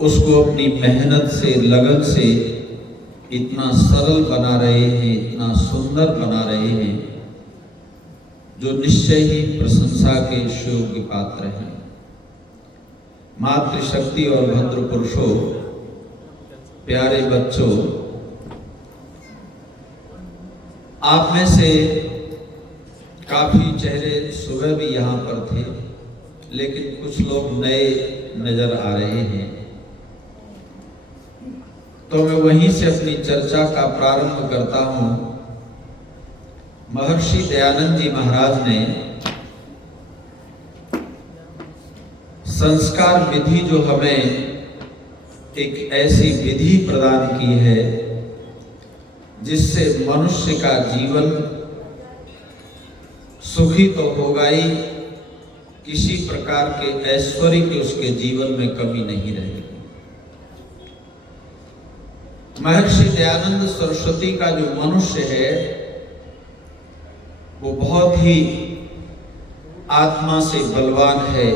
उसको अपनी मेहनत से, लगन से इतना सरल बना रहे हैं, इतना सुंदर बना रहे हैं, जो निश्चय ही प्रशंसा के योग्य पात्र हैं। मातृशक्ति और भद्र पुरुषों, प्यारे बच्चों, आप में से काफी चेहरे सुबह भी यहाँ पर थे, लेकिन कुछ लोग नए नजर आ रहे हैं। तो मैं वहीं से अपनी चर्चा का प्रारंभ करता हूँ। महर्षि दयानंद जी महाराज ने संस्कार विधि, जो हमें एक ऐसी विधि प्रदान की है जिससे मनुष्य का जीवन सुखी तो होगा ही, किसी प्रकार के ऐश्वर्य की उसके जीवन में कमी नहीं रहेगी। महर्षि दयानंद सरस्वती का जो मनुष्य है वो बहुत ही आत्मा से बलवान है,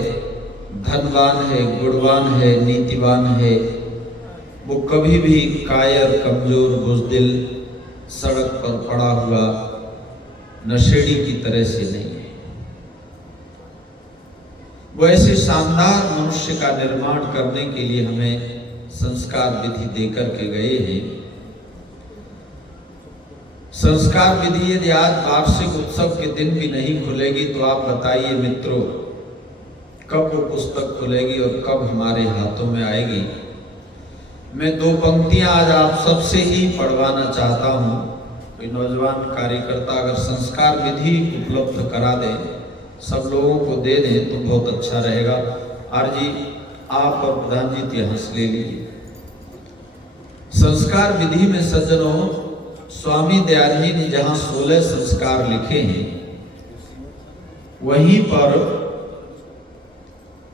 धनवान है, गुणवान है, नीतिवान है। वो कभी भी कायर, कमजोर, बुज़दिल, सड़क पर पड़ा हुआ नशेड़ी की तरह से नहीं है। वो ऐसे शानदार मनुष्य का निर्माण करने के लिए हमें संस्कार विधि देकर के गए हैं। संस्कार विधि यदि आज वार्षिक उत्सव के दिन भी नहीं खुलेगी तो आप बताइए मित्रों, कब वो पुस्तक खुलेगी और कब हमारे हाथों में आएगी। मैं दो पंक्तियां आज आप सबसे ही पढ़वाना चाहता हूं। कोई नौजवान कार्यकर्ता अगर संस्कार विधि उपलब्ध करा दे, सब लोगों को दे दें तो बहुत अच्छा रहेगा। आरजी आप और प्रधान जी यहाँ से ले लीजिए। संस्कार विधि में सज्जनों, स्वामी दयानंद जी ने जहां 16 संस्कार लिखे हैं, वहीं पर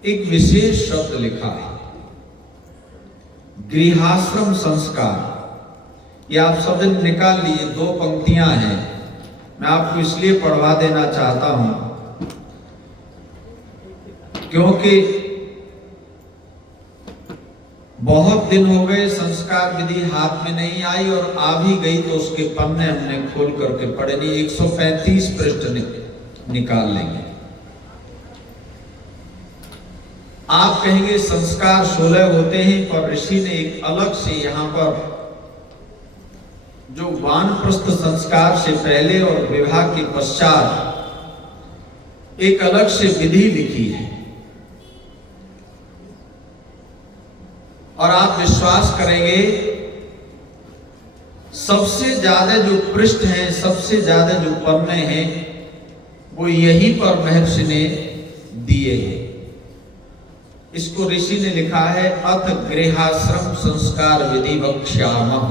एक विशेष शब्द लिखा है, गृहाश्रम संस्कार। ये आप सब निकाल लीजिए, दो पंक्तियां हैं। मैं आपको इसलिए पढ़वा देना चाहता हूं क्योंकि बहुत दिन हो गए संस्कार विधि हाथ में नहीं आई, और आ भी गई तो उसके पन्ने हमने खोल करके पढ़े नहीं। 135 पृष्ठ निकाल लेंगे। आप कहेंगे संस्कार 16 होते हैं, पर ऋषि ने एक अलग से यहाँ पर जो वानप्रस्थ संस्कार से पहले और विवाह के पश्चात एक अलग से विधि लिखी है। और आप विश्वास करेंगे, सबसे ज्यादा जो पृष्ठ हैं, सबसे ज्यादा जो पन्ने हैं, वो यहीं पर महर्षि ने दिए हैं। इसको ऋषि ने लिखा है, अथ गृहाश्रम संस्कार विधि वक्ष्यामः।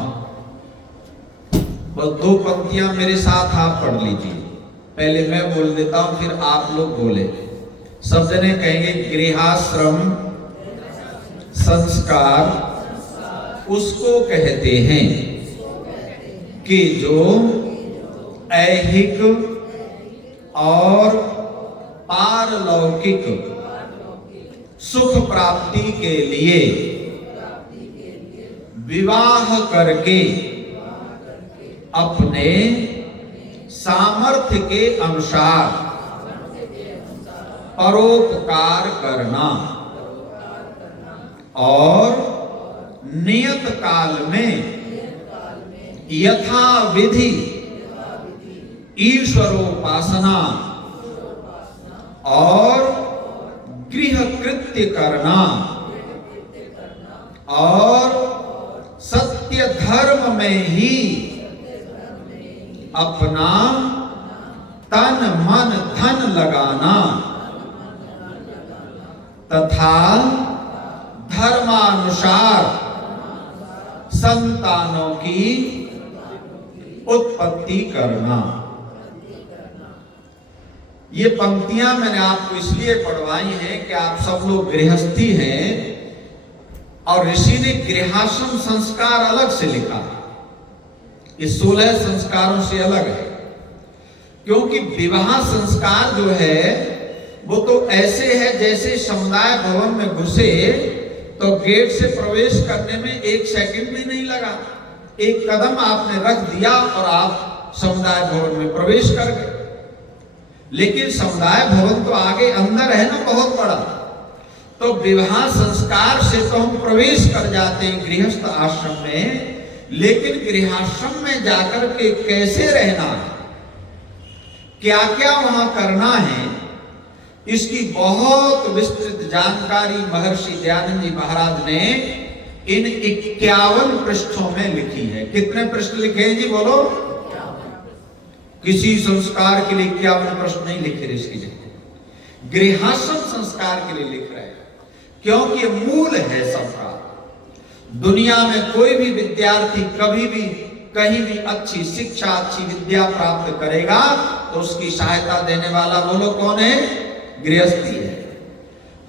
बस दो पंक्तियां मेरे साथ आप पढ़ लीजिए। पहले मैं बोल देता हूं, फिर आप लोग बोले। सब जने कहेंगे गृहाश्रम संस्कार उसको कहते हैं कि जो ऐहिक और पारलौकिक सुख प्राप्ति के लिए विवाह करके अपने सामर्थ्य के अनुसार परोपकार करना और नियत काल में यथा विधि ईश्वरोपासना और गृह कृत्य करना और सत्य धर्म में ही अपना तन मन धन लगाना तथा धर्मानुसार संतानों की उत्पत्ति करना। ये पंक्तियां मैंने आपको इसलिए पढ़वाई हैं कि आप सब लोग गृहस्थी हैं और ऋषि ने गृहाश्रम संस्कार अलग से लिखा है। ये 16 संस्कारों से अलग है, क्योंकि विवाह संस्कार जो है वो तो ऐसे है जैसे समुदाय भवन में घुसे तो गेट से प्रवेश करने में 1 सेकंड भी नहीं लगा, एक कदम आपने रख दिया और आप समुदाय भवन में प्रवेश कर गए। लेकिन समुदाय भवन तो आगे अंदर है ना, बहुत बड़ा। तो विवाह संस्कार से तो हम प्रवेश कर जाते हैं गृहस्थ आश्रम में, लेकिन गृहाश्रम में जाकर के कैसे रहना है, क्या क्या वहां करना है, इसकी बहुत विस्तृत जानकारी महर्षि दयानंद जी महाराज ने इन 51 पृष्ठों में लिखी है। कितने पृष्ठ लिखे हैं जी बोलो? किसी संस्कार के लिए 51 पृष्ठ नहीं लिखे ऋषि जी, गृहाश्रम संस्कार के लिए लिख रहे हैं, क्योंकि ये मूल है सबका। दुनिया में कोई भी विद्यार्थी कभी भी कहीं भी अच्छी शिक्षा, अच्छी विद्या प्राप्त करेगा तो उसकी सहायता देने वाला बोलो कौन है? गृहस्थी है।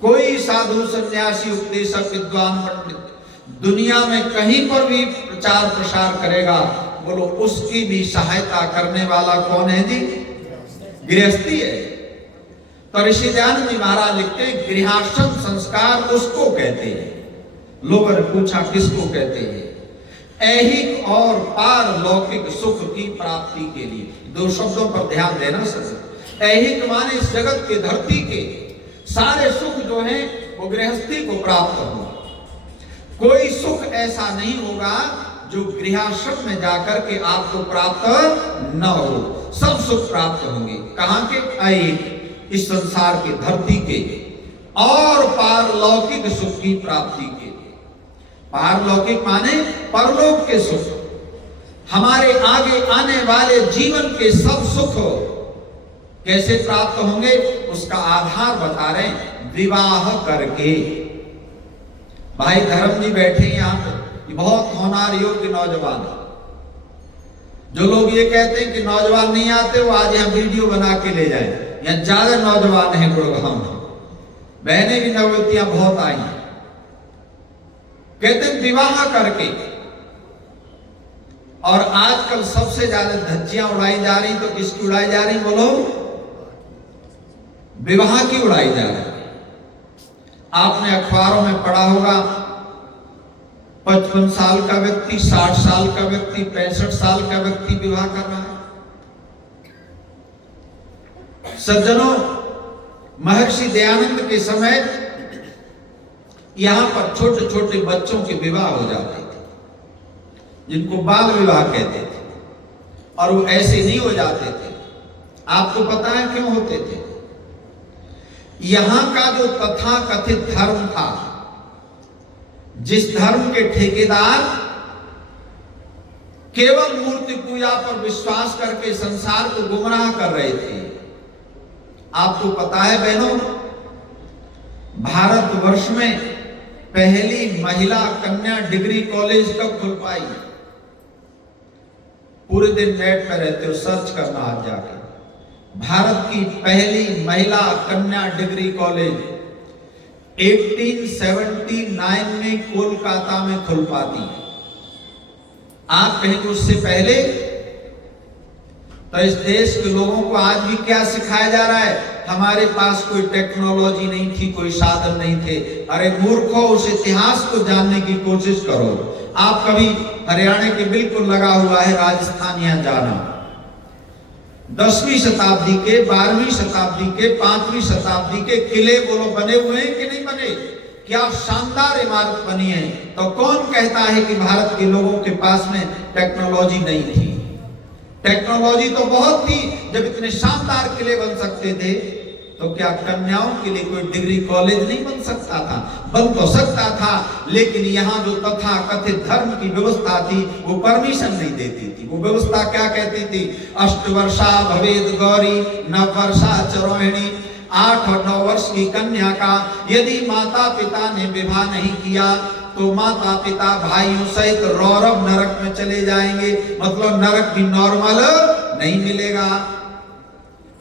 कोई साधु सन्यासी उपदेशक विद्वान पंडित दुनिया में कहीं पर भी प्रचार प्रसार करेगा, बोलो उसकी भी सहायता करने वाला कौन है जी? गृहस्थी है। तो ऋषि दयानंद जी महाराज लिखते हैं गृहाश्रम संस्कार उसको कहते हैं। लोगों ने पूछा किसको कहते हैं? ऐहिक और पारलौकिक सुख की प्राप्ति के लिए। 2 शब्दों पर ध्यान देना सर। ऐहिक माने इस जगत के धरती के सारे सुख जो हैं वो गृहस्थी को प्राप्त हो। कोई सुख ऐसा नहीं होगा जो गृहाश्रम में जाकर के आपको प्राप्त न हो। सब सुख प्राप्त होंगे। कहां के? ऐहिक, इस संसार के धरती के, और पारलौकिक सुख की प्राप्ति के। पारलौकिक माने परलोक के सुख। हमारे आगे आने वाले जीवन के सब सुख कैसे प्राप्त होंगे उसका आधार बता रहे हैं, विवाह करके। भाई धर्म जी बैठे यहां पे, बहुत होनहार योग्य नौजवान। जो लोग ये कहते हैं कि नौजवान नहीं आते, वो आज यहां वीडियो बना के ले जाए। यहां ज्यादा नौजवान हैं गुड़गांव में, बहनें भी नवयुवतियां बहुत आई हैं। कहते हैं विवाह करके। और आजकल सबसे ज्यादा धज्जियां उड़ाई जा रही, तो किसकी उड़ाई जा रही बोलो? विवाह की उड़ाई जा रही। आपने अखबारों में पढ़ा होगा 55 साल का व्यक्ति, 60 साल का व्यक्ति, 65 साल का व्यक्ति विवाह कर रहा है। सज्जनों, महर्षि दयानंद के समय यहां पर छोटे छोटे बच्चों के विवाह हो जाते थे, जिनको बाल विवाह कहते थे, और वो ऐसे नहीं हो जाते थे। आपको पता है क्यों होते थे? यहां का जो तथाकथित धर्म था, जिस धर्म के ठेकेदार केवल मूर्ति पूजा पर विश्वास करके संसार को गुमराह कर रहे थे। आपको पता है बहनों, भारतवर्ष में पहली महिला कन्या डिग्री कॉलेज कब खुल पाई? पूरे दिन नेट पर रहते हो, सर्च करना आज जाके। भारत की पहली महिला कन्या डिग्री कॉलेज 1879 में कोलकाता में खुल पाती है। आप कहेंगे उससे पहले? तो इस देश के लोगों को आज भी क्या सिखाया जा रहा है? हमारे पास कोई टेक्नोलॉजी नहीं थी, कोई साधन नहीं थे। अरे मूर्खों, उस इतिहास को जानने की कोशिश करो। आप कभी हरियाणा के बिल्कुल लगा हुआ है राजस्थान, यहां जाना। 10वीं शताब्दी के, 12वीं शताब्दी के, 5वीं शताब्दी के किले बोलो बने हुए हैं कि नहीं बने? क्या शानदार इमारत बनी है। तो कौन कहता है कि भारत के लोगों के पास में टेक्नोलॉजी नहीं थी? टेक्नोलॉजी तो बहुत थी। जब इतने शानदार किले बन सकते थे, तो क्या कन्याओं के लिए कोई डिग्री कॉलेज नहीं बन सकता था? बन तो सकता था, लेकिन यहाँ जो तथा कथित धर्म की व्यवस्था थी वो परमिशन नहीं देती थी। वो व्यवस्था क्या कहती थी? 8 वर्षा भवेद गौरी, 9 वर्षा चरोहिणी। 8 और 9 वर्ष की कन्या का यदि माता पिता ने विवाह नहीं किया तो माता पिता भाइयों सहित रौरव नरक में चले जाएंगे। मतलब नरक भी नॉर्मल नहीं मिलेगा।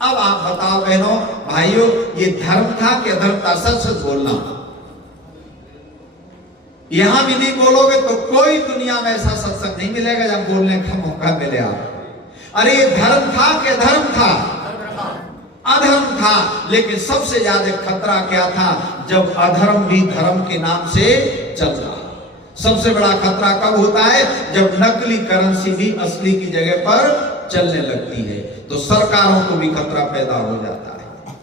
अब आप बताओ बहनों भाइयों, ये धर्म था कि अधर्म था? सच सच बोलना। यहां भी नहीं बोलोगे तो कोई दुनिया में ऐसा सत्संग नहीं मिलेगा जब बोलने का मौका मिले आप। अरे ये धर्म था कि अधर्म था? अधर्म था। लेकिन सबसे ज्यादा खतरा क्या था? जब अधर्म भी धर्म के नाम से चल रहा है। सबसे बड़ा खतरा कब होता है? जब नकली करेंसी भी असली की जगह पर चलने लगती है, तो सरकारों को भी खतरा पैदा हो जाता है।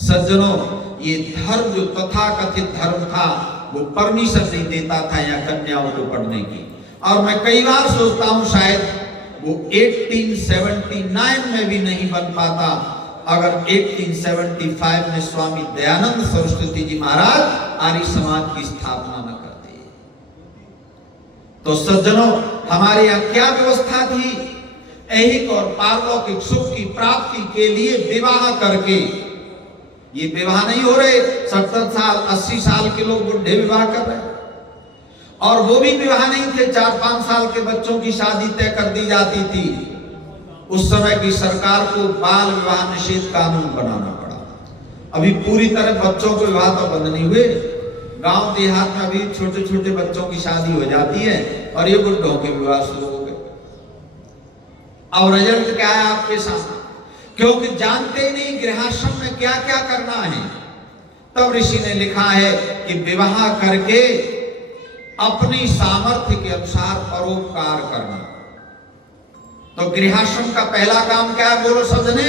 सज्जनों, ये धर्म जो तथाकथित धर्म था वो परमिशन नहीं देता था यहाँ कन्याओं को पढ़ने की। और मैं कई बार सोचता हूँ शायद वो 1879 में भी नहीं बन पाता अगर 1875 में स्वामी दयानंद सरस्वती जी महाराज आर्य समाज की स्थापना न करते। तो सज्जनों, हमारे यहाँ क्या व्यवस्था थी? ऐहिक और पारलौकिक सुख की प्राप्ति के लिए विवाह करके, ये विवाह नहीं हो रहे 70 साल 80 साल के लोग बुढ़े विवाह कर रहे हैं, और वो भी विवाह नहीं थे, 4-5 साल के बच्चों की शादी तय कर दी जाती थी। उस समय की सरकार को बाल विवाह निषेध कानून बनाना पड़ा। अभी पूरी तरह बच्चों को विवाह तो बंद नहीं हुए, गांव देहात में अभी छोटे छोटे बच्चों की शादी हो जाती है और ये बुढ़ों के विवाह शुरू हो गए। अब रिजल्ट क्या है आपके सामने? क्योंकि जानते ही नहीं गृहस्थाश्रम में क्या क्या करना है। तब ऋषि ने लिखा है कि विवाह करके अपनी सामर्थ्य के अनुसार परोपकार करना। तो गृहस्थाश्रम का पहला काम क्या है? बोलो सजने,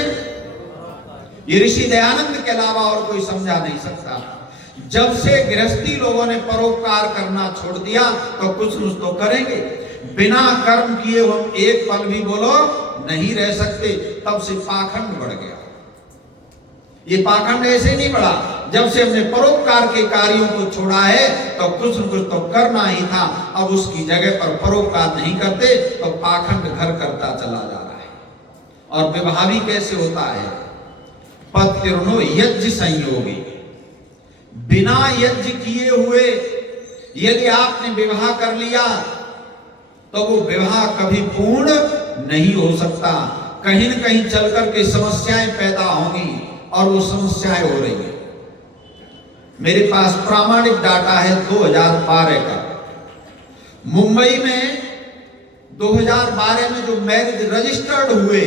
ये ऋषि दयानंद के अलावा और कोई समझा नहीं सकता। जब से गृहस्थी लोगों ने परोपकार करना छोड़ दिया तो कुछ तो करेंगे। बिना कर्म किए हम एक पल भी बोलो नहीं रह सकते। तब से पाखंड बढ़ गया। ये पाखंड ऐसे नहीं बढ़ा, जब से हमने परोपकार के कार्यों को छोड़ा है तो कुछ न कुछ तो करना ही था। अब उसकी जगह पर परोपकार नहीं करते तो पाखंड घर करता चला जा रहा है। और विवाह भी कैसे होता है? पत्युर्नो यज्ञ संयोगी, बिना यज्ञ किए हुए यदि आपने विवाह कर लिया तो वो विवाह कभी पूर्ण नहीं हो सकता। कहीं न कहीं चलकर के समस्याएं पैदा होंगी और वो समस्याएं हो रही है। मेरे पास प्रामाणिक डाटा है 2012 का। मुंबई में 2012 में जो मैरिज रजिस्टर्ड हुए,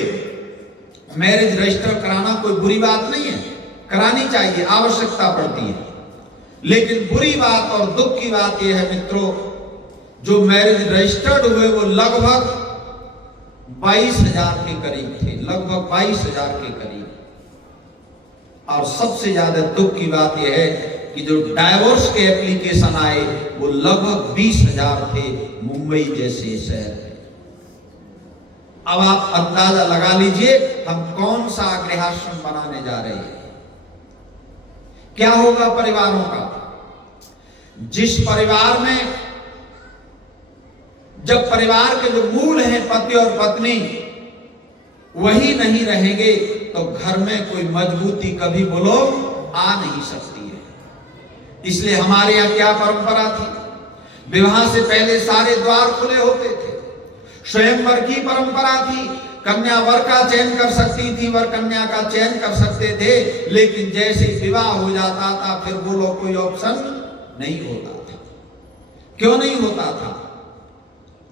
मैरिज रजिस्टर कराना कोई बुरी बात नहीं है, करानी चाहिए, आवश्यकता पड़ती है। लेकिन बुरी बात और दुख की बात यह है मित्रों, जो मैरिज रजिस्टर्ड हुए वो लगभग 22,000 के करीब थे, लगभग 22,000 के करीब। और सबसे ज्यादा दुख की बात यह है कि जो डाइवोर्स के एप्लीकेशन आए वो लगभग 20,000 थे मुंबई जैसे शहर में। अब आप अंदाजा लगा लीजिए हम कौन सा गृहस्थाश्रम बनाने जा रहे हैं। क्या होगा परिवारों का? जिस परिवार में जब परिवार के जो मूल हैं पति और पत्नी वही नहीं रहेंगे तो घर में कोई मजबूती कभी बोलो आ नहीं सकती है। इसलिए हमारे यहाँ क्या परंपरा थी? विवाह से पहले सारे द्वार खुले होते थे। स्वयंवर की परंपरा थी। कन्या वर का चयन कर सकती थी, वर कन्या का चयन कर सकते थे। लेकिन जैसे विवाह हो जाता था फिर बोलो कोई ऑप्शन नहीं होता था। क्यों नहीं होता था?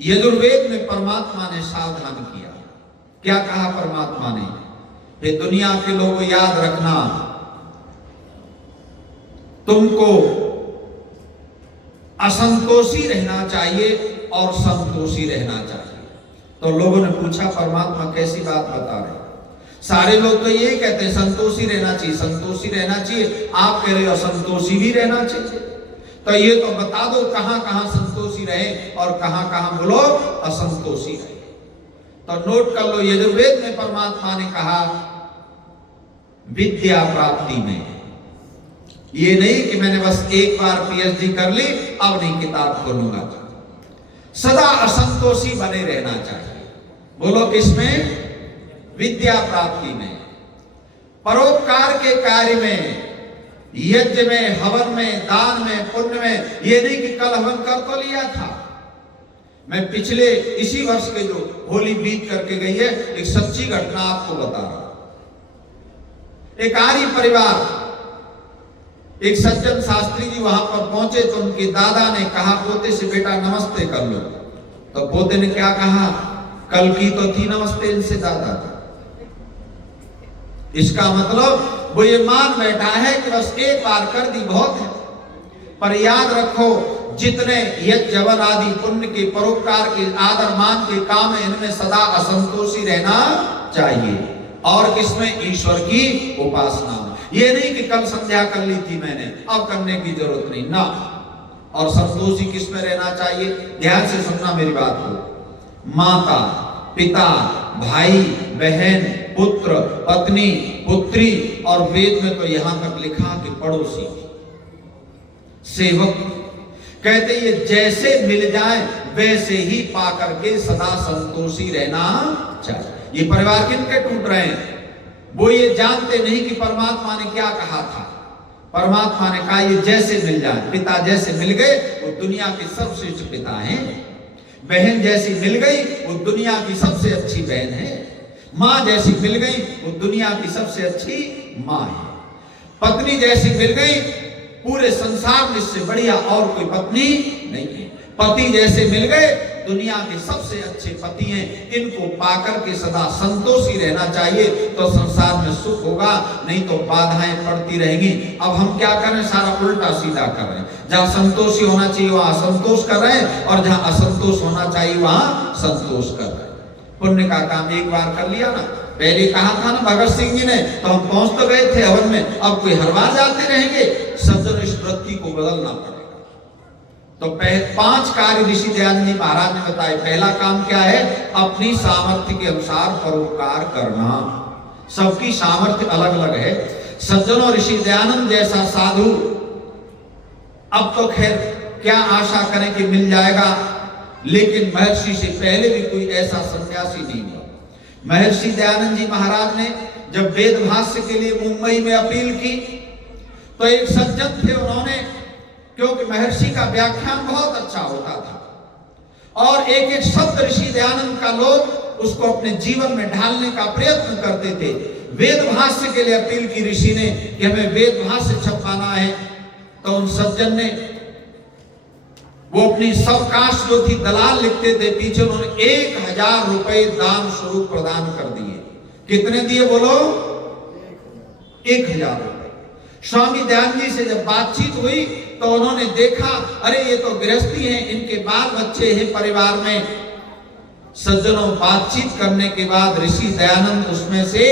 यजुर्वेद में परमात्मा ने सावधान किया। क्या कहा परमात्मा ने? ये दुनिया के लोगों याद रखना, तुमको असंतोषी रहना चाहिए और संतोषी रहना चाहिए। तो लोगों ने पूछा परमात्मा कैसी बात बता रहे? सारे लोग तो यही कहते हैं संतोषी रहना चाहिए, संतोषी रहना चाहिए। आप कह रहे हो असंतोषी भी रहना चाहिए। तो ये तो बता दो कहां कहां संतोषी रहे और कहां कहां बोलो असंतोषी रहे। तो नोट कर लो, यजुर्वेद में परमात्मा ने कहा विद्या प्राप्ति में, ये नहीं कि मैंने बस एक बार पीएचडी कर ली अब नहीं किताब खोलूंगा। सदा असंतोषी बने रहना चाहिए। बोलो किसमें? विद्या प्राप्ति में, परोपकार के कार्य में, यज्ञ में, हवन में, दान में, पुण्य में। ये नहीं कि कल हवन कर तो लिया था। मैं पिछले इसी वर्ष के जो होली बीत करके गई है एक सच्ची घटना आपको बता रहा हूं। एक आर्य परिवार, एक सज्जन शास्त्री जी वहां पर पहुंचे तो उनके दादा ने कहा पोते से बेटा नमस्ते कर लो। तो पोते ने क्या कहा? कल की तो थी नमस्ते इनसे दादा। इसका मतलब वो ये मान बैठा है कि बस एक बार कर दी बहुत है। पर याद रखो जितने यज्ञ जवन आदि पुण्य के परोपकार के आदर मान के काम है इनमें सदा असंतोषी रहना चाहिए। और किसमें? ईश्वर की उपासना। ये नहीं कि कल संध्या कर ली थी मैंने अब करने की जरूरत नहीं ना। और संतोषी किसमें रहना चाहिए? ध्यान से सुनना मेरी बात को। माता पिता भाई बहन पुत्र पत्नी पुत्री और वेद में तो यहां तक लिखा कि पड़ोसी सेवक। कहते ये जैसे मिल जाए वैसे ही पा करके सदा संतोषी रहना चाहिए। ये परिवार किनके टूट रहे हैं? वो ये जानते नहीं कि परमात्मा ने क्या कहा था। परमात्मा ने कहा ये जैसे मिल जाए। पिता जैसे मिल गए वो दुनिया के सबसे पिता हैं। बहन जैसी मिल गई वो दुनिया की सबसे अच्छी बहन है। माँ जैसी मिल गई वो दुनिया की सबसे अच्छी माँ है। पत्नी जैसी मिल गई पूरे संसार में इससे बढ़िया और कोई पत्नी नहीं है। पति जैसे मिल गए दुनिया के सबसे अच्छे पति हैं। इनको पाकर के सदा संतोषी रहना चाहिए तो संसार में सुख होगा, नहीं तो बाधाएं पड़ती रहेंगी। अब हम क्या करें? सारा उल्टा सीधा कर रहे हैं। जहां संतोषी होना चाहिए वहां असंतोष कर रहे हैं और जहां असंतोष होना चाहिए वहां संतोष कर रहे हैं। पुण्य का काम एक बार कर लिया ना। पहले कहा था ना भगत सिंह जी ने, तो हम पहुंच तो गए थे हवन में, अब कोई हर बार जाते रहेंगे। सज्जन इस वृत्ति को बदलना पड़ेगा। तो 5 कार्य ऋषि दयानंद जी महाराज ने बताए। पहला काम क्या है? अपनी सामर्थ्य के अनुसार परोपकार करना। सबकी सामर्थ्य अलग अलग है। सज्जनों ऋषि दयानंद जैसा साधु अब तो खैर क्या आशा करें कि मिल जाएगा, लेकिन महर्षि से पहले भी कोई ऐसा सन्यासी नहीं हुआ। महर्षि दयानंद जी महाराज ने जब वेद भाष्य के लिए मुंबई में अपील की तो एक सज्जन थे, उन्होंने, क्योंकि महर्षि का व्याख्यान बहुत अच्छा होता था और एक एक शब्द ऋषि दयानंद का लोग उसको अपने जीवन में ढालने का प्रयत्न करते थे। वेद भाष्य के लिए अपील की ऋषि ने कि हमें वेद भाष्य छपवाना है। तो उन सज्जन ने वो अपनी सबकाश जो थी दलाल लिखते थे पीछे, उन्होंने 1000 रुपए दान स्वरूप प्रदान कर दिए। कितने दिए बोलो? 1000 रुपए। स्वामी दयानंद जी से जब बातचीत हुई तो उन्होंने देखा अरे ये तो गृहस्थी हैं, इनके बाल बच्चे हैं परिवार में। सज्जनों बातचीत करने के बाद ऋषि दयानंद उसमें से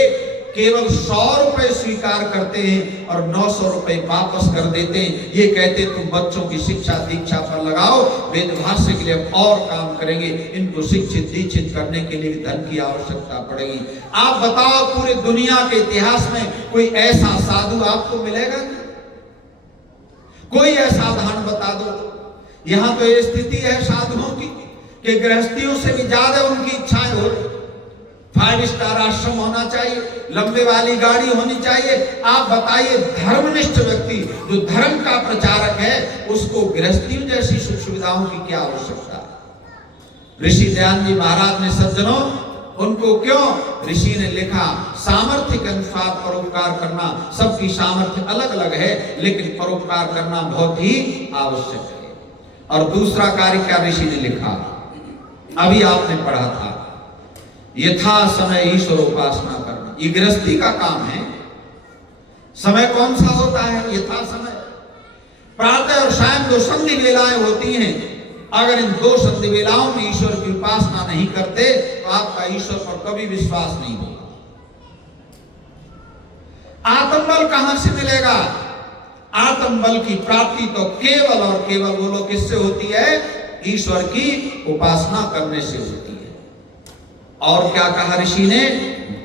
केवल 100 रुपए स्वीकार करते हैं और 900 रुपए वापस कर देते हैं। ये कहते तुम बच्चों की शिक्षा दीक्षा पर लगाओ, वेद भाष्य के लिए और काम करेंगे, इनको शिक्षित दीक्षित करने के लिए धन की आवश्यकता पड़ेगी। आप बताओ पूरे दुनिया के इतिहास में कोई ऐसा साधु आपको मिलेगा? कोई ऐसा उदाहरण बता दो। यहां तो ये स्थिति है साधुओं की कि गृहस्थियों से भी ज्यादा उनकी इच्छाएं हो। 5 स्टार आश्रम होना चाहिए, लंबे वाली गाड़ी होनी चाहिए। आप बताइए धर्मनिष्ठ व्यक्ति जो धर्म का प्रचारक है उसको गृहस्थियों जैसी सुख सुविधाओं की क्या आवश्यकता है? ऋषि दयानंद जी महाराज ने सज्जनों उनको क्यों? ऋषि ने लिखा सामर्थ्य के अनुसार परोपकार करना। सबकी सामर्थ्य अलग अलग है लेकिन परोपकार करना बहुत ही आवश्यक है। और दूसरा कार्य क्या ऋषि ने लिखा? अभी आपने पढ़ा था, यथा समय ईश्वर उपासना करना। ये गृहस्थी का काम है। समय कौन सा होता है? यथा समय। प्रातः और शाम जो संधि वेलाएं होती हैं, अगर इन 2 संधि वेलाओं में ईश्वर की उपासना नहीं करते तो आपका ईश्वर पर कभी विश्वास नहीं होगा। आत्मबल कहां से मिलेगा? आत्मबल की प्राप्ति तो केवल और केवल बोलो किससे होती है? ईश्वर की उपासना करने से होती है। और क्या कहा ऋषि ने?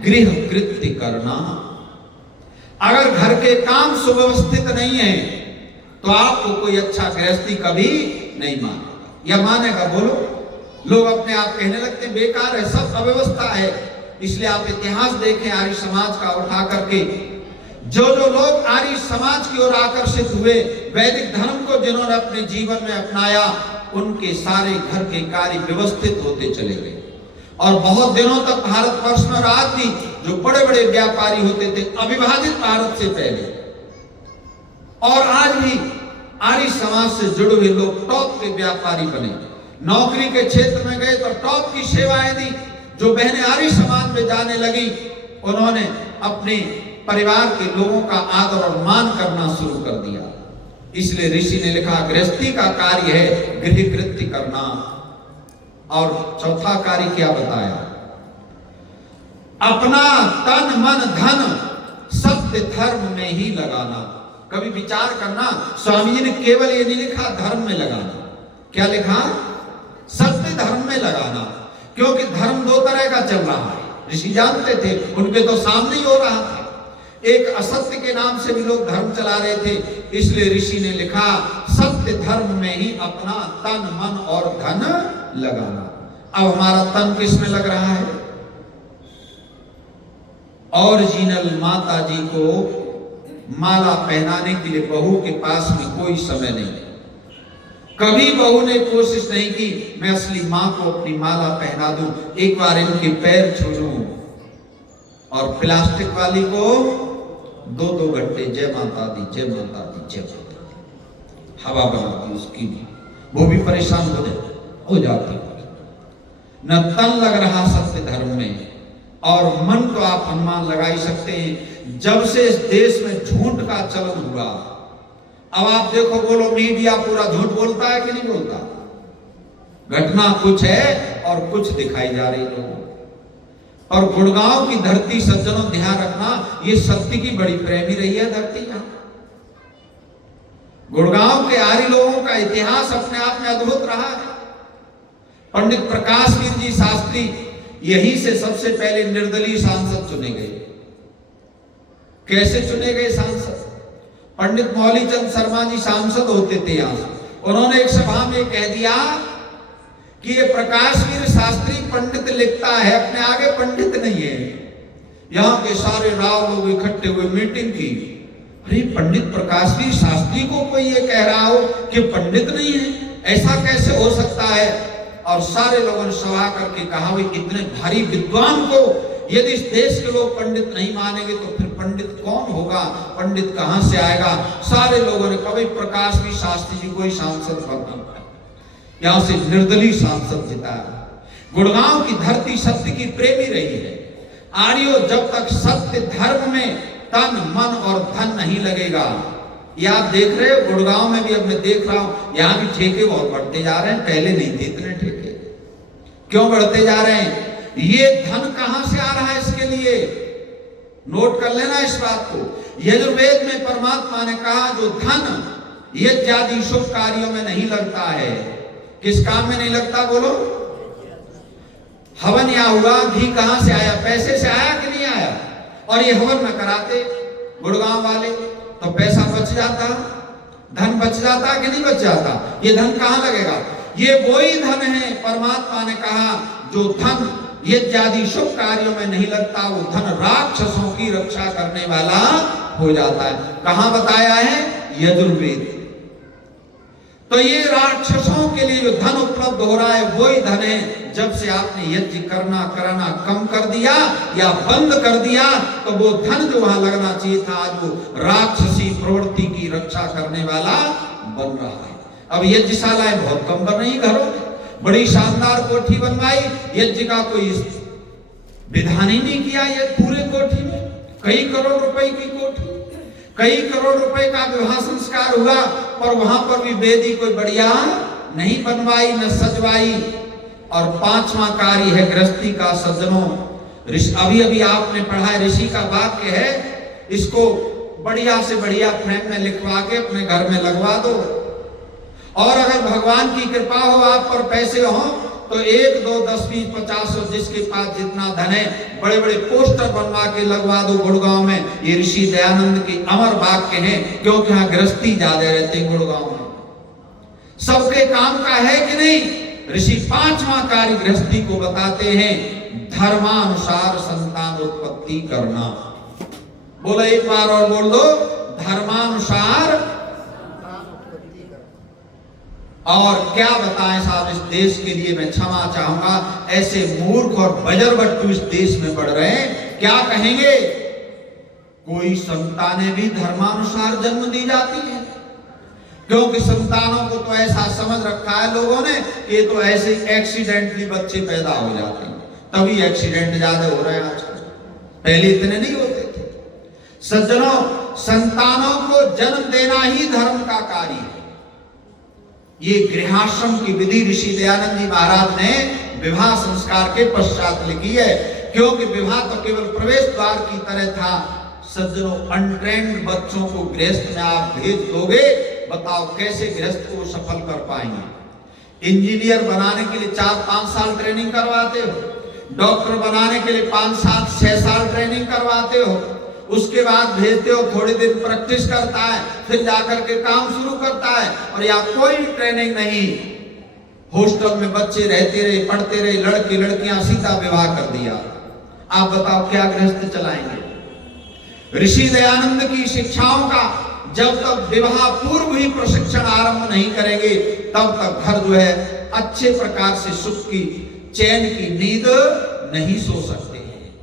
गृह कृत्य करना। अगर घर के काम सुव्यवस्थित नहीं है तो आपको कोई अच्छा गृहस्थी कभी नहीं मानेगा। या मानेगा? बोलो। लोग अपने आप कहने लगते हैं बेकार है, सब अव्यवस्था है। इसलिए आप इतिहास देखें आर्य समाज का उठा करके, जो लोग आर्य समाज की ओर आकर्षित हुए, वैदिक धर्म को जिन्होंने अपने जीवन में अपनाया, उनके सारे घर के कार्य व्यवस्थित होते चले गए। और बहुत दिनों तक भारतवर्ष में आज भी जो बड़े बड़े व्यापारी होते थे अविभाजित भारत से पहले, और आज भी आर्य समाज से जुड़े हुए लोग टॉप के व्यापारी बने। नौकरी के क्षेत्र में गए तो टॉप की सेवाएं दी। जो बहनें आर्य समाज में जाने लगी उन्होंने अपने परिवार के लोगों का आदर और मान करना शुरू कर दिया। इसलिए ऋषि ने लिखा गृहस्थी का कार्य है गृह कृत्य करना। और चौथा कार्य क्या बताया? अपना तन मन धन सत्य धर्म में ही लगाना। कभी विचार करना, स्वामी जी ने केवल ये नहीं लिखा धर्म में लगाना, क्या लिखा? सत्य धर्म में लगाना। क्योंकि धर्म दो तरह का चल रहा है, ऋषि जानते थे, उनके तो सामने ही हो रहा था। एक असत्य के नाम से भी लोग धर्म चला रहे थे, इसलिए ऋषि ने लिखा सत्य धर्म में ही अपना तन मन और धन लगाना। अब हमारा तन किस में लग रहा है? ओरिजिनल माता जी को माला पहनाने के लिए बहू के पास में कोई समय नहीं। कभी बहू ने कोशिश नहीं की मैं असली मां को अपनी माला पहना दूं, एक बार इनके पैर छू लूं। और प्लास्टिक वाली को 2-2 घंटे जय माता दी जय माता दी जय माता दी हवा बनाती उसकी भी, वो भी परेशान हो जाती। न तन लग रहा सत्य धर्म में, और मन तो आप अनुमान लगा ही सकते हैं। जब से इस देश में झूठ का चलन हुआ, अब आप देखो, बोलो मीडिया पूरा झूठ बोलता है कि नहीं बोलता? घटना कुछ है और कुछ दिखाई जा रही लोगों। और गुड़गांव की धरती, सज्जनों ध्यान रखना, ये सत्य की बड़ी प्रेमी रही है धरती। यहां गुड़गांव के आर्य लोगों का इतिहास अपने आप में अद्भुत रहा है। पंडित प्रकाशवीर जी शास्त्री यहीं से सबसे पहले निर्दलीय सांसद चुने गए। कैसे चुने गए सांसद? पंडित मौलीचंद शर्मा जी सांसद होते थे यहां। उन्होंने एक सभा में कह दिया कि ये प्रकाशवीर शास्त्री पंडित लिखता है, अपने आगे पंडित नहीं है। यहाँ के सारे राव लोग इकट्ठे हुए मीटिंग की। अरे पंडित प्रकाशवीर शास्त्री को कोई ये कह रहा हो कि पंडित नहीं है, ऐसा कैसे हो सकता है? और सारे लोगों ने सभा करके कहा भाई इतने भारी विद्वान को यदि इस देश के लोग पंडित नहीं मानेंगे तो फिर पंडित कौन होगा, पंडित कहां से आएगा? सारे लोगों ने कहा प्रकाशवीर शास्त्री जी को ही सांसद बनना। यहां से निर्दलीय सांसद जिता। गुड़गांव की धरती सत्य की प्रेमी रही है। आर्यों, जब तक सत्य धर्म में तन मन और धन नहीं लगेगा, ये आप देख रहे हो गुड़गांव में भी, अब मैं देख रहा हूं यहां भी ठेके बहुत बढ़ते जा रहे हैं। पहले नहीं थे इतने ठेके, क्यों बढ़ते जा रहे हैं? ये धन कहां से आ रहा है? इसके लिए नोट कर लेना इस बात को। यजुर्वेद में परमात्मा ने कहा जो धन यज्ञ आदि शुभ कार्यों में नहीं लगता है, किस काम में नहीं लगता बोलो? हवन या हुआ, घी कहां से आया? पैसे से आया कि नहीं आया? और ये हवन न कराते गुड़गांव वाले तो पैसा बच जाता, धन बच जाता कि नहीं बच जाता? ये धन कहां लगेगा? ये वही धन है, परमात्मा ने कहा जो धन यज्ञ आदि शुभ कार्यों में नहीं लगता, वो धन राक्षसों की रक्षा करने वाला हो जाता है। कहां बताया है? यजुर्वेद। तो ये राक्षसों के लिए जो धन उपलब्ध हो रहा है वही धन है। जब से आपने यज्ञ करना कराना कम कर दिया या बंद कर दिया, तो वो धन जो वहां लगना चाहिए था, आज वो राक्षसी प्रवृत्ति की रक्षा करने वाला बन रहा है। अब यज्ञशालाएं बहुत कम बन रही घरों में। बड़ी शानदार कोठी बनवाई, यज्ञ का कोई विधान ही नहीं किया। ये पूरे कोठी में कई करोड़ रुपए की कोठी, कई करोड़ रुपए का विवाह संस्कार हुआ, पर वहां पर भी वेदी कोई बढ़िया नहीं बनवाई, न सजवाई। और पांचवा कार्य है गृहस्थी का। सज्जनों, अभी अभी आपने पढ़ा है, ऋषि का वाक्य है, इसको बढ़िया से बढ़िया फ्रेम में लिखवा के अपने घर में लगवा दो। और अगर भगवान की कृपा हो, आप पर पैसे हो, तो 1, 2, 10, 20, 50 जिसके पास जितना धन है, बड़े बड़े पोस्टर बनवा के लगवा दो गुड़गांव में। ये ऋषि दयानंद की अमर वाक्य है, क्योंकि यहाँ गृहस्थी ज्यादा रहते हैं गुड़गांव में। सबके काम का है कि नहीं? ऋषि पांचवा कार्य गृहस्थी को बताते हैं, धर्मानुसार संतान उत्पत्ति करना। बोलो एक बार और बोल दो, धर्मानुसार। और क्या बताएं साहब, इस देश के लिए मैं क्षमा चाहूंगा, ऐसे मूर्ख और बजरबट्टू इस देश में बढ़ रहे हैं। क्या कहेंगे? कोई संतानें भी धर्मानुसार जन्म दी जाती है, क्योंकि संतानों को तो ऐसा समझ रखा है लोगों ने कि ये तो ऐसे एक्सीडेंटली बच्चे पैदा हो जाते हैं, तभी एक्सीडेंट ज्यादा हो रहे हैं आजकल, पहले इतने नहीं होते थे। सज्जनों, संतानों को जन्म देना ही धर्म का कार्य है। ये गृहाश्रम की विधि ऋषि दयानंद जी महाराज ने विवाह संस्कार के पश्चात लिखी है, क्योंकि विवाह तो केवल प्रवेश द्वार की तरह था। सज्जनों, अनट्रेंड बच्चों को गृहस्थ में आप भेज दोगे, बताओ कैसे गृहस्थ को सफल कर पाएंगे। इंजीनियर बनाने के लिए 4-5 साल ट्रेनिंग करवाते हो, डॉक्टर बनाने के लिए 5-6 साल ट्रेनिंग करवाते हो, उसके बाद भेजते हो, थोड़ी दिन प्रैक्टिस करता है, फिर जाकर के काम शुरू करता है। और या कोई ट्रेनिंग नहीं, हॉस्टल में बच्चे रहते रहे, पढ़ते रहे, लड़के लड़कियां सीधा विवाह कर दिया। आप बताओ क्या गृहस्थ चलाएंगे। ऋषि दयानंद की शिक्षाओं का जब तक विवाह पूर्व ही प्रशिक्षण आरंभ नहीं करेंगे, तब तक घर जो है अच्छे प्रकार से सुख की, चैन की नींद नहीं सो सकते हैं।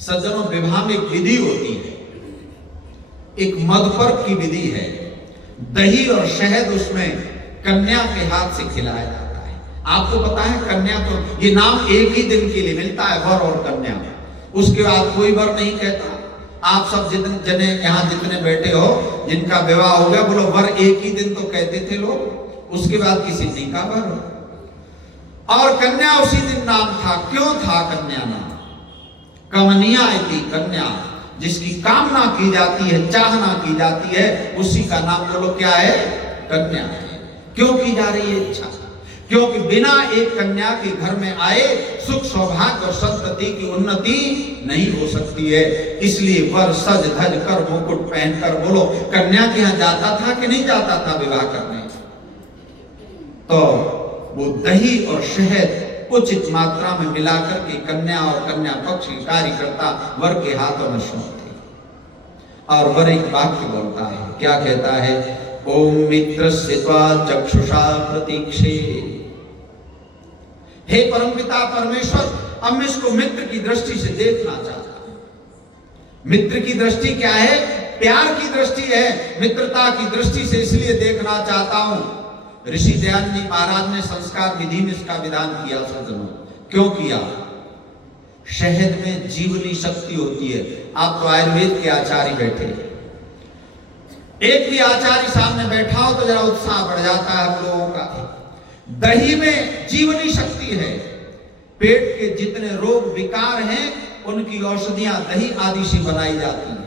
सज्जनों, विवाह में एक विधि होती है, एक मधुपर्क की विधि है। दही और शहद उसमें कन्या के हाथ से खिलाया जाता है। आपको पता है, कन्या तो ये नाम एक ही दिन के लिए मिलता है, वर और कन्या। उसके बाद कोई वर नहीं कहता। आप सब जितने जने यहाँ जितने बैठे हो, जिनका विवाह हो गया, बोलो वर एक ही दिन तो कहते थे लोग, उसके बाद किसी ने कहा वर। और कन्या उसी दिन नाम था। क्यों था कन्या नाम? कमनिया इति कन्या, जिसकी कामना की जाती है, चाहना की जाती है, उसी का नाम बोलो क्या है? कन्या है। क्यों की जा रही है इच्छा? क्योंकि बिना एक कन्या के घर में आए सुख सौभाग्य और संतति की उन्नति नहीं हो सकती है। इसलिए वर सज धज कर मुकुट पहनकर, बोलो, कन्या के यहाँ जाता था कि नहीं जाता था विवाह करने? तो वो दही और शहद उचित मात्रा में मिलाकर के कन्या और कन्या पक्ष के कार्यकर्ता वर के हाथों में सौंपते। और वर एक वाक्य बोलता है, क्या कहता है? ओम मित्रस्य त्वा चक्षुषा प्रतीक्षे। हे परमपिता परमेश्वर, अब मैं इसको मित्र की दृष्टि से देखना चाहता हूं। मित्र की दृष्टि क्या है? प्यार की दृष्टि है, मित्रता की दृष्टि से इसलिए देखना चाहता हूं। ऋषि दयानंद जी महाराज ने संस्कार विधि में इसका विधान किया। सज्जनों, क्यों किया? शहद में जीवनी शक्ति होती है। आप तो आयुर्वेद के आचार्य बैठे, एक भी आचार्य सामने बैठा हो तो जरा उत्साह बढ़ जाता है हम लोगों का। दही में जीवनी शक्ति है। पेट के जितने रोग विकार हैं, उनकी औषधियां दही आदि से बनाई जाती हैं।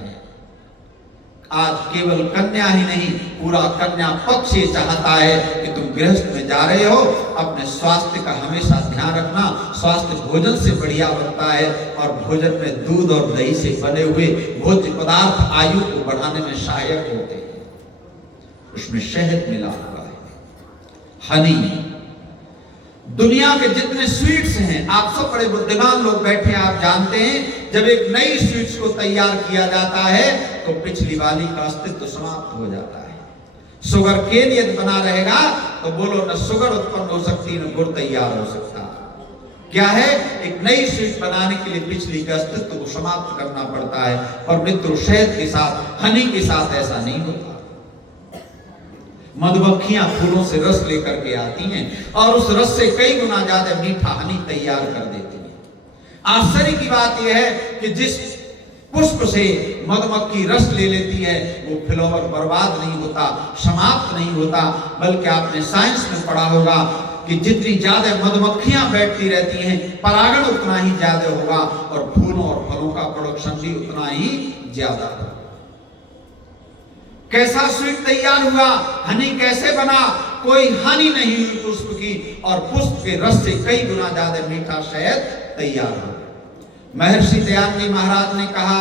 आज केवल कन्या ही नहीं, पूरा कन्या पक्ष ये चाहता है कि तुम गृहस्थ में जा रहे हो, अपने स्वास्थ्य का हमेशा ध्यान रखना। स्वास्थ्य भोजन से बढ़िया बनता है, और भोजन में दूध और दही से बने हुए भोज्य पदार्थ आयु को बढ़ाने में सहायक होते हैं। उसमें शहद मिला हुआ है, हनी। दुनिया के जितने स्वीट्स हैं, आप सब बड़े बुद्धिमान लोग बैठे हैं, आप जानते हैं, जब एक नई स्वीट्स को तैयार किया जाता है तो पिछली वाली का अस्तित्व समाप्त हो जाता है। शुगर केन यदि बना रहेगा तो बोलो न शुगर उत्पन्न हो सकती, न गुड़ तैयार हो सकता। क्या है? एक नई स्वीट बनाने के लिए पिछली के अस्तित्व को समाप्त करना पड़ता है। और मित्रों, शहद के साथ, हनी के साथ ऐसा नहीं होता। मधुमक्खियां फूलों से रस लेकर के आती हैं और उस रस से कई गुना ज्यादा मीठा हनी तैयार कर देती हैं। आश्चर्य की बात यह है कि जिस पुष्प से मधुमक्खी रस ले लेती है, वो फ्लावर बर्बाद नहीं होता, समाप्त नहीं होता, बल्कि आपने साइंस में पढ़ा होगा कि जितनी ज्यादा मधुमक्खियां बैठती रहती हैं, परागण उतना ही ज्यादा होगा और फूलों और फलों का प्रोडक्शन भी उतना ही ज्यादा होगा। कैसा स्वीट तैयार हुआ? हनी कैसे बना? कोई हानि नहीं हुई पुष्प की, और पुष्प के रस से कई गुना ज्यादा मीठा शहद तैयार हो। महर्षि दयानंद जी महाराज ने कहा,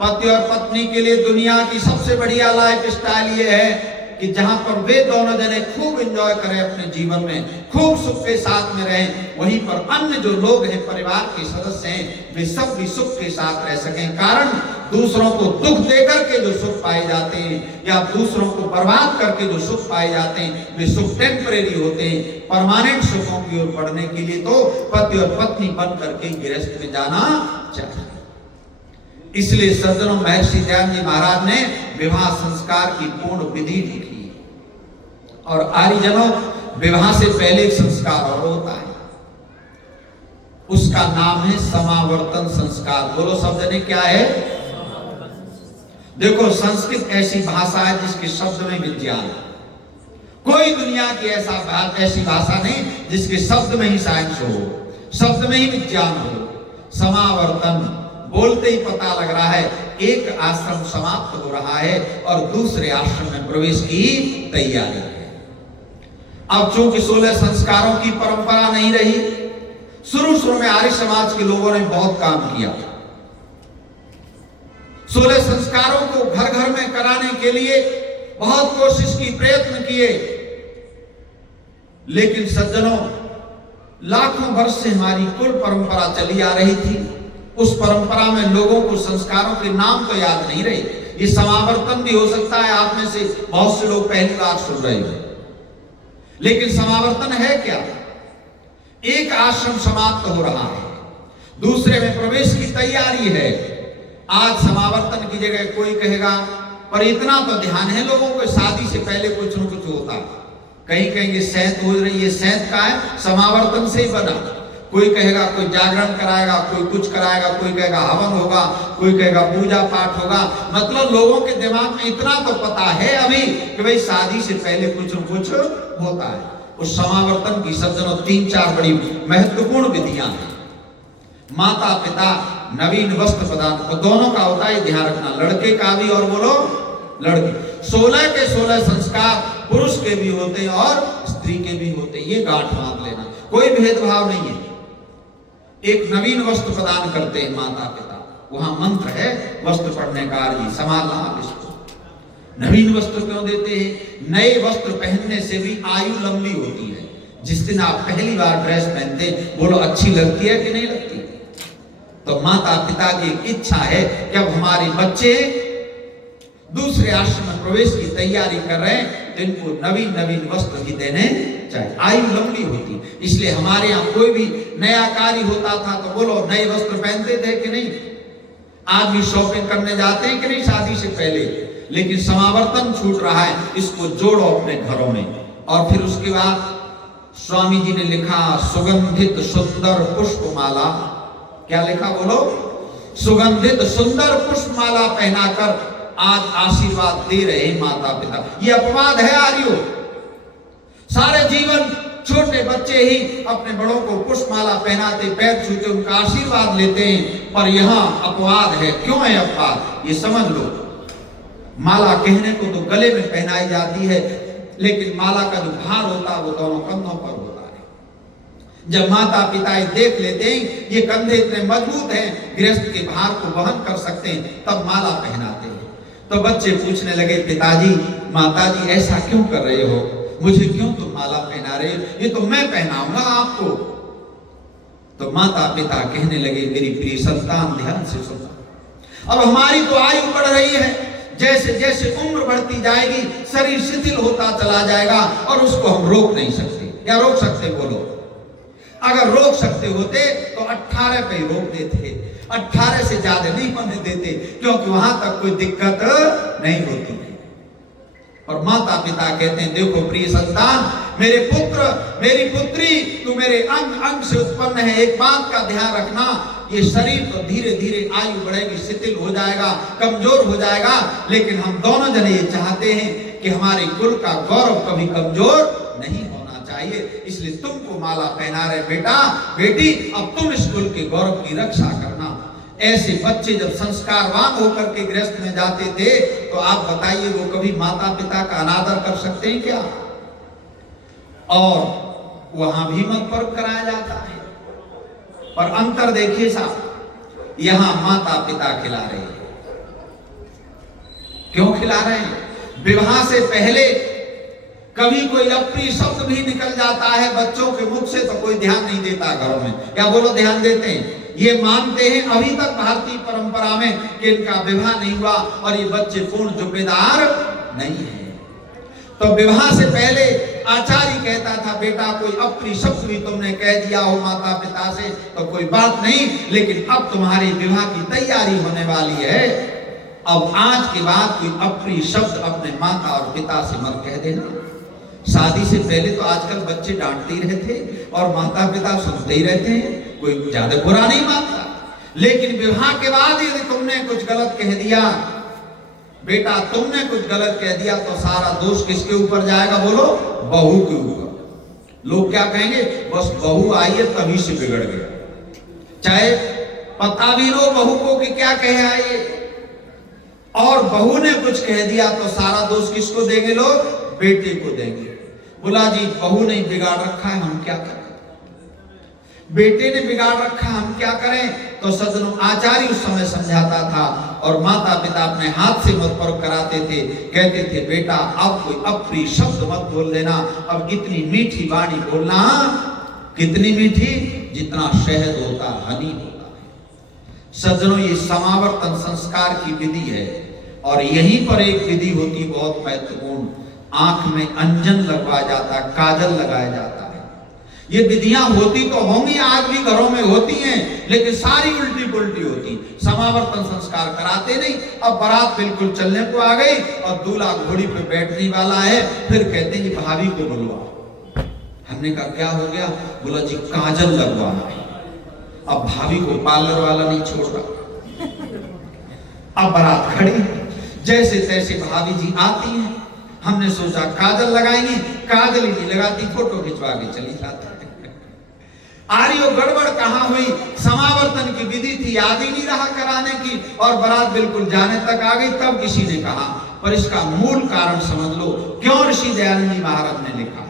पति और पत्नी के लिए दुनिया की सबसे बढ़िया लाइफ स्टाइल ये है कि जहां पर वे दोनों जने खूब एंजॉय करें अपने जीवन में, खूब सुख के साथ में रहें, वहीं पर अन्य जो लोग हैं, परिवार के सदस्य हैं, वे सब भी सुख के साथ रह सकें। कारण दूसरों को दुख देकर के जो सुख पाए जाते हैं या दूसरों को बर्बाद करके जो सुख पाए जाते हैं, वे सुख टेम्परेरी होते हैं। परमानेंट सुखों की ओर बढ़ने के लिए तो पति और पत्नी बन करके गृहस्थ में जाना चाहिए। इसलिए सज्जनों, महर्षि दयानंद जी महाराज ने विवाह संस्कार की पूर्ण विधि लिखी। और आर्यजनों, विवाह से पहले एक संस्कार और होता है, उसका नाम है समावर्तन संस्कार। बोलो सब जने, क्या है? देखो, संस्कृत ऐसी भाषा है जिसके शब्द में विज्ञान है। कोई दुनिया की ऐसी भाषा नहीं जिसके शब्द में ही साइंस हो, शब्द में ही विज्ञान हो। समावर्तन बोलते ही पता लग रहा है एक आश्रम समाप्त हो रहा है और दूसरे आश्रम में प्रवेश की तैयारी है। अब चूंकि 16 संस्कारों की परंपरा नहीं रही, शुरू में आर्य समाज के लोगों ने बहुत काम किया। 16 संस्कारों को घर घर में कराने के लिए बहुत कोशिश की, प्रयत्न किए, लेकिन सज्जनों, लाखों वर्ष से हमारी कुल परंपरा चली आ रही थी। उस परंपरा में लोगों को संस्कारों के नाम तो याद नहीं रहे। ये समावर्तन भी हो सकता है आप में से बहुत से लोग पहली बार सुन रहे हो, लेकिन समावर्तन है क्या? एक आश्रम समाप्त हो रहा है, दूसरे में प्रवेश की तैयारी है। आज समावर्तन की जगह कोई कहेगा, पर इतना तो ध्यान है लोगों को, शादी से पहले कुछ न कुछ होता। कहीं कहेंगे सैंत हो रही है, सैंत का है, समावर्तन से ही बना। कोई कहेगा कोई जागरण कराएगा, कोई कुछ कराएगा, कोई कहेगा हवन होगा, कोई कहेगा पूजा पाठ होगा। मतलब लोगों के दिमाग में इतना तो पता है अभी कि भाई शादी से पहले कुछ न कुछ होता है। उस समावर्तन की सज्जनों 3-4 बड़ी महत्वपूर्ण विधियां हैं। माता पिता नवीन वस्त्र प्रदान, तो दोनों का होता है, ध्यान रखना, लड़के का भी और बोलो लड़की। 16 के 16 संस्कार पुरुष के भी होते हैं और स्त्री के भी होते हैं, ये गांठ बांध लेना, कोई भेदभाव नहीं है। एक नवीन वस्त्र प्रदान करते हैं माता पिता, वहां मंत्र है वस्त्र पढ़ने का, जी संभालना आप इसको। नवीन वस्त्र क्यों देते हैं? नए वस्त्र पहनने से भी आयु लंबी होती है। जिस दिन आप पहली बार ड्रेस पहनते हैं, बोलो अच्छी लगती है कि नहीं लगती? तो माता पिता की इच्छा है कि अब हमारे बच्चे दूसरे आश्रम में प्रवेश की तैयारी कर रहे हैं तो इनको नवीन नवीन वस्त्र भी देने चाहिए, आयु लंबी होती। इसलिए हमारे यहाँ कोई भी नया कार्य होता था तो बोलो नए वस्त्र पहनते थे कि नहीं? आज भी शॉपिंग करने जाते हैं कि नहीं शादी से पहले? लेकिन समावर्तन छूट रहा है, इसको जोड़ो अपने घरों में। और फिर उसके बाद स्वामी जी ने लिखा सुगंधित सुंदर पुष्पमाला। क्या लिखा बोलो? सुगंधित सुंदर पुष्पमाला पहनाकर आज आशीर्वाद दे रहे माता पिता। ये अपवाद है आर्यों, सारे जीवन छोटे बच्चे ही अपने बड़ों को पुष्पमाला पहनाते, पैर छूते, उनका आशीर्वाद लेते हैं, पर यहाँ अपवाद है। क्यों है अपवाद? ये समझ लो। माला कहने को तो गले में पहनाई जाती है, लेकिन माला का जो भार होता है वो दोनों कंधों पर होता है। जब माता पिता देख लेते हैं ये कंधे इतने मजबूत हैं, गृहस्थ के भार को वहन कर सकते हैं, तब माला पहनाते हैं। तो बच्चे पूछने लगे, पिताजी माताजी ऐसा क्यों कर रहे हो? मुझे क्यों तुम माला पहना रहे हो? ये तो मैं पहनाऊंगा आपको। तो माता पिता कहने लगे, मेरी प्रिय संतान ध्यान से सुनो, अब हमारी तो आयु बढ़ रही है, जैसे जैसे उम्र बढ़ती जाएगी शरीर शिथिल होता चला जाएगा और उसको हम रोक नहीं सकते। क्या रोक सकते बोलो? अगर रोक सकते होते तो 18 पे रोक देते, 18 से ज्यादा नहीं होने देते, क्योंकि वहां तक कोई दिक्कत नहीं होती। और माता पिता कहते हैं, देखो प्रिय संतान, मेरे पुत्र मेरी पुत्री, तू मेरे अंग अंग से उत्पन्न है। एक बात का ध्यान रखना, ये शरीर तो धीरे धीरे आयु बढ़ेगी, शिथिल हो जाएगा, कमजोर हो जाएगा, लेकिन हम दोनों जने ये चाहते हैं कि हमारे कुल का गौरव कभी कमजोर नहीं होना चाहिए। इसलिए तुमको माला पहना रहे बेटा बेटी, अब तुम इस कुल के गौरव की रक्षा करना। ऐसे बच्चे जब संस्कारवान होकर के गृहस्थ में जाते थे तो आप बताइए वो कभी माता पिता का अनादर कर सकते हैं क्या? और वहां भी मत पर्व कराया जाता है, पर अंतर देखिए साहब, यहां माता पिता खिला रहे हैं। क्यों खिला रहे हैं? विवाह से पहले कभी कोई अप्रिय शब्द भी निकल जाता है बच्चों के मुख से तो कोई ध्यान नहीं देता घरों में। क्या बोलो ध्यान देते हैं? ये मानते हैं अभी तक भारतीय परंपरा में कि इनका विवाह नहीं हुआ और ये बच्चे पूर्ण जिम्मेदार नहीं है। तो विवाह से पहले आचार्य कहता था, बेटा कोई अप्रिय शब्द भी तुमने कह दिया हो माता पिता से तो कोई बात नहीं, लेकिन अब तुम्हारी विवाह की तैयारी होने वाली है, अब आज के बाद कोई अप्रिय शब्द अपने माता और पिता से मत कह देना। शादी से पहले तो आजकल बच्चे डांटते ही रहते और माता पिता सुनते ही रहते हैं, कोई ज्यादा बुरा नहीं मानता, लेकिन विवाह के बाद यदि तुमने कुछ गलत कह दिया बेटा तुमने कुछ गलत कह दिया तो सारा दोष किसके ऊपर जाएगा? बोलो, बहू के ऊपर। लोग क्या कहेंगे? बस बहू आई है तभी से बिगड़ गया। चाहे पता भी लो बहू को कि क्या कहे आई, और बहू ने कुछ कह दिया तो सारा दोष किसको देंगे लोग? बेटे को देंगे। बोला जी बहू ने बिगाड़ रखा है, हम क्या करें? बेटे ने बिगाड़ रखा, हम क्या करें? तो सज्जनों, आचार्य उस समय समझाता था और माता पिता अपने हाथ से मत पर कराते थे, कहते थे बेटा अब कोई अप्रिय शब्द मत बोल देना, अब इतनी मीठी वाणी बोलना। कितनी मीठी? जितना शहद होता हनी होता है। सज्जनों, ये समावर्तन संस्कार की विधि है और यहीं पर एक विधि होती बहुत महत्वपूर्ण, आंख में अंजन लगवाया जाता, काजल लगाया जाता है। ये विधियां होती तो होंगी, आज भी घरों में होती हैं, लेकिन सारी उल्टी पुल्टी होती। समावर्तन संस्कार कराते नहीं। अब बारात बिल्कुल चलने को आ गई और दूल्हा घोड़ी पे बैठने वाला है, फिर कहते हैं भाभी को बुलवाओ। हमने कहा क्या हो गया? बोला जी काजल लगवाना है। अब भाभी को पार्लर वाला नहीं छोड़ रहा। अब बारात खड़ी, जैसे तैसे भाभी जी आती हैं, हमने सोचा काजल लगाएंगी, काजल ही नहीं लगाती, फोटो खिंचवा के चली जाती। आर्यो गड़बड़ कहां हुई? समावर्तन की विधि थी, याद ही नहीं रहा कराने की, और बारात बिल्कुल जाने तक आ गई। तब किसी ने कहा, पर इसका मूल कारण समझ लो, क्यों ऋषि दयानंद जी महाराज ने लिखा।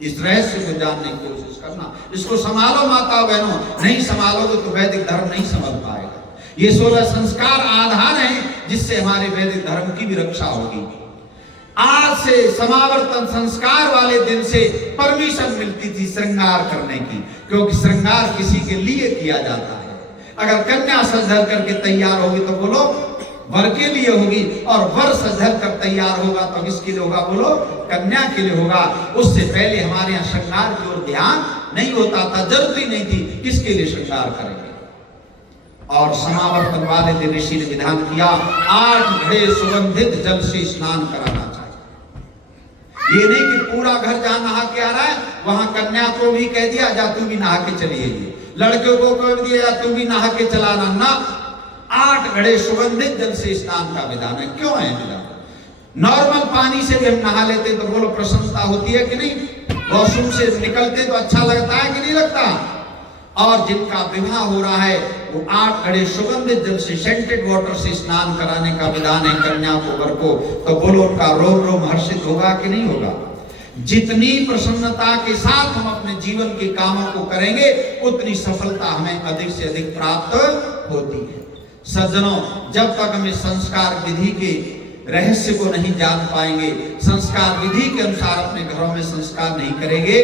इस रहस्य को जानने की कोशिश करना, इसको संभालो माता बहनों, नहीं संभालोगे तो वैदिक धर्म नहीं समझ पाएगा। ये 16 संस्कार आधार हैं जिससे हमारे वैदिक धर्म की भी रक्षा होगी। आज से समावर्तन संस्कार वाले दिन से परमिशन मिलती थी श्रृंगार करने की, क्योंकि श्रृंगार किसी के लिए किया जाता है। अगर कन्या सज-धज करके तैयार होगी तो बोलो वर के लिए होगी, और वर सज-धज कर तैयार होगा तो किसके लिए होगा? बोलो कन्या के लिए होगा। उससे पहले हमारे यहाँ श्रृंगार की ओर ध्यान नहीं होता था, जरूरी नहीं थी किसके लिए श्रृंगार करेंगे। और समावर्तन वाले दिन ऋषि ने विधान किया, 8 घड़े सुगंधित जल से स्नान कराना चाहिए। ये नहीं कि पूरा घर जहां नहा के आ रहा है वहां कन्या को भी कह दिया जा तू भी नहा के चली आइए, लड़के को कह दिया जा तू भी नहा के चलाना ना। 8 घड़े सुगंधित जल से स्नान का विधान है। क्यों है विधान? नॉर्मल पानी से भी हम नहा लेते तो बोलो प्रसन्नता होती है कि नहीं? वॉशरूम से निकलते तो अच्छा लगता है कि नहीं लगता? और जिनका विवाह हो रहा है वो 8 घड़े सुगंधित जल से, सेंटेड वाटर से स्नान कराने का विधान है कन्या को, वर को। तो बोलो उनका रोम रोम हर्षित होगा कि नहीं होगा? जितनी प्रसन्नता के साथ हम अपने जीवन के कामों को करेंगे उतनी सफलता हमें अधिक से अधिक प्राप्त होती है। सज्जनों, जब तक हमें संस्कार विधि के रहस्य को नहीं जान पाएंगे, संस्कार विधि के अनुसार अपने घरों में संस्कार नहीं करेंगे,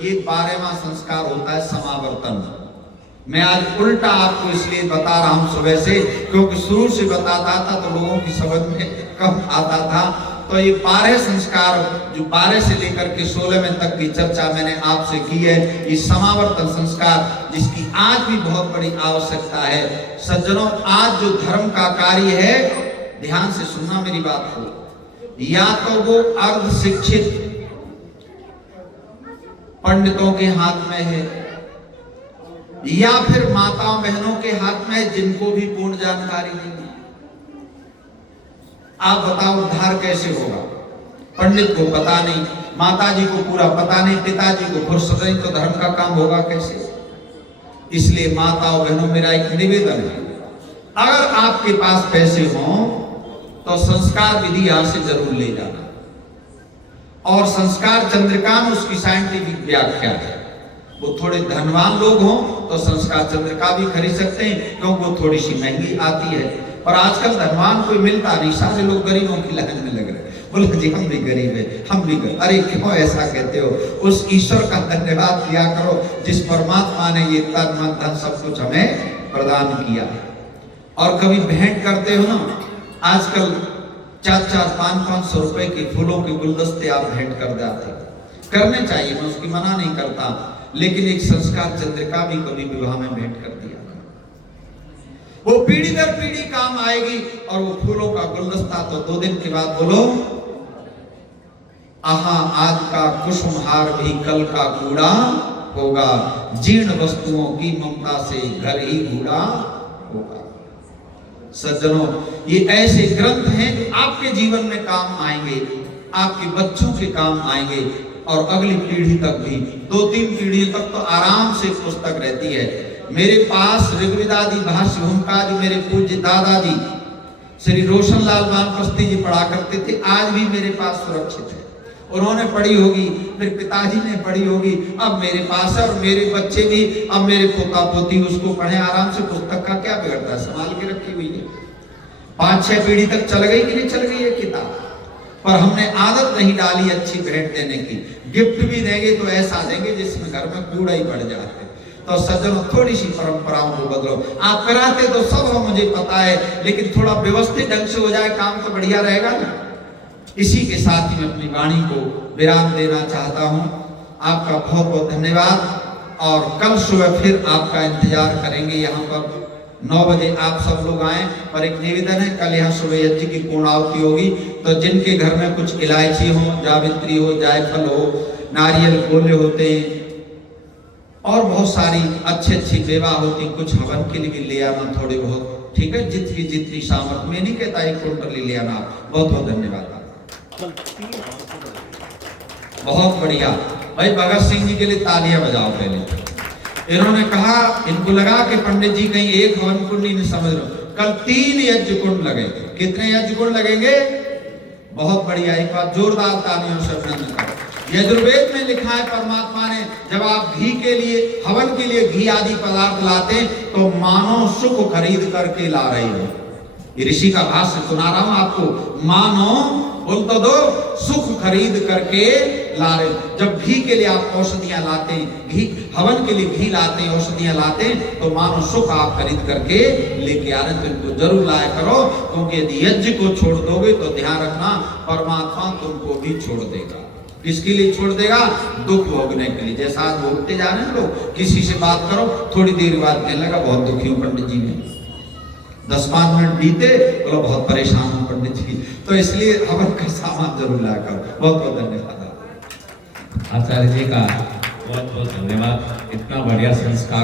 ये 12वां संस्कार होता है समावर्तन। मैं आज उल्टा आपको इसलिए बता रहा हूं सुबह से, क्योंकि शुरू से बताता था तो लोगों की समझ में कम आता था। तो ये 12 संस्कार जो 12 से लेकर के 16 में तक की चर्चा मैंने आपसे की है, ये समावर्तन संस्कार जिसकी आज भी बहुत बड़ी आवश्यकता है। सज्जनों, आज जो धर्म का कार्य है, ध्यान से सुनना मेरी बात को, या तो वो अर्ध शिक्षित पंडितों के हाथ में है, या फिर माताओं बहनों के हाथ में जिनको भी पूर्ण जानकारी नहीं है। आप बताओ उद्धार कैसे होगा? पंडित को पता नहीं, माताजी को पूरा पता नहीं, पिताजी को फुर्सत नहीं, तो धर्म का काम होगा कैसे? इसलिए माताओं बहनों, मेरा एक निवेदन है, अगर आपके पास पैसे हों तो संस्कार विधि यहां से जरूर ले जाना, और संस्कार चंद्रिका में उसकी साइंटिफिक व्याख्या है। वो थोड़े धनवान लोग हों तो संस्कार चंद्रिका भी खरीद सकते हैं, क्योंकि वो थोड़ी सी महंगी आती है। और आजकल धनवान कोई मिलता नहीं, सारे लोग गरीबों की लाइन में लग रहे हैं। बोले जी हम भी गरीब है, हम भी गरीब। अरे क्यों ऐसा कहते हो? उस ईश्वर का धन्यवाद किया करो जिस परमात्मा ने ये तन मन धन सब कुछ हमें प्रदान किया है। और कभी भेंट करते हो ना, आजकल 4-4, 500 रुपए के फूलों के गुलदस्ते आप भेंट कर जाते, करने चाहिए, मैं उसकी मना नहीं करता, लेकिन एक संस्कार चंद्रिका भी कभी विवाह में भेंट कर दिया, वो पीढ़ी दर पीढ़ी काम आएगी। और वो फूलों का गुलदस्ता तो 2 दिन के बाद बोलो आहा आज का कुसुमहार भी कल का कूड़ा होगा, जीर्ण वस्तुओं की ममता से घर ही कूड़ा होगा। सज्जनों, ये ऐसे ग्रंथ हैं जो आपके जीवन में काम आएंगे, आपके बच्चों के काम आएंगे और अगली पीढ़ी तक भी, 2-3 पीढ़ियों तक तो आराम से पुस्तक रहती है। मेरे पास ऋग्वेदादि भाष्य ओमकार मेरे पूज्य दादाजी श्री रोशनलाल वानप्रस्थी जी पढ़ा करते थे, आज भी मेरे पास सुरक्षित है। उन्होंने पढ़ी होगी, फिर पिताजी ने पढ़ी होगी, अब मेरे पास है और मेरे बच्चे भी, अब मेरे पोता पोती उसको पढ़े आराम से। पुस्तक का क्या बिगड़ता है, संभाल के रखी हुई है। 5-6 पीढ़ी तक चल गई कि नहीं चल गई है किताब, पर हमने आदत नहीं डाली अच्छी भेंट देने की। गिफ्ट भी देंगे तो ऐसा देंगे जिसमें घर में कूड़ा ही पड़ जाए। तो सज्जनों, थोड़ी सी परंपराओं को बदलो। आप कराते तो सब हो, मुझे पता है, लेकिन थोड़ा व्यवस्थित ढंग से हो जाए काम तो बढ़िया रहेगा ना। इसी के साथ ही मैं अपनी वाणी को विराम देना चाहता हूं। आपका बहुत बहुत धन्यवाद और कल सुबह फिर आपका इंतजार करेंगे। यहाँ पर 9 बजे आप सब लोग आए, पर एक निवेदन है, कल यहाँ सुबह यज्ञ की पूर्णाहुति होगी, तो जिनके घर में कुछ इलायची हो, जावित्री हो, जायफल हो, नारियल गोले होते हैं और बहुत सारी अच्छी बेवा होती, कुछ हवन के लिए भी ले आना थोड़े बहुत, ठीक है, जितनी सामर्थ्य। मैं नहीं कहता एक कुंडली ले आना। बहुत बहुत धन्यवाद। बहुत बढ़िया भाई, भगत सिंह जी के लिए तालियां बजाओ पहले। इन्होंने कहा, इनको लगा कि पंडित जी कहीं एक हवन कुंड नहीं समझ रहे, कल 3 यज्ञ कुंड लगेंगे। कितने यज्ञ कुंड लगेंगे? बहुत बढ़िया, एक बार जोरदार तालियों से अभिनंदन करो। यजुर्वेद में लिखा है परमात्मा ने, जब आप घी के लिए, हवन के लिए घी आदि पदार्थ लाते तो मानो सुख खरीद करके ला रहे हो। ऋषि का भाष्य सुना रहा हूं आपको। मानो बोल तो दो, सुख खरीद करके ला रहे। जब घी के लिए आप औषधियां लाते हैं, घी हवन के लिए घी लाते हैं, औषधियां लाते हैं, तो मानो सुख आप खरीद करके लेके आ रहे हैं। तो इनको जरूर लाया करो, क्योंकि यदि यज्ञ को छोड़ दोगे तो ध्यान रखना, परमात्मा तुमको भी छोड़ देगा। किसके लिए छोड़ देगा? दुख भोगने के लिए। जैसा आज भोगते जा रहे हैं लोग, किसी से बात करो, थोड़ी देर बाद कहने लगा बहुत दुखी हूँ पंडित जी में। 10-5 मिनट बीते, बोलो बहुत परेशान हूँ पंडित जी। तो इसलिए हवन का सामान जरूर लाया करो। बहुत बहुत धन्यवाद आचार्य जी का, बहुत बहुत धन्यवाद। इतना बढ़िया संस्कार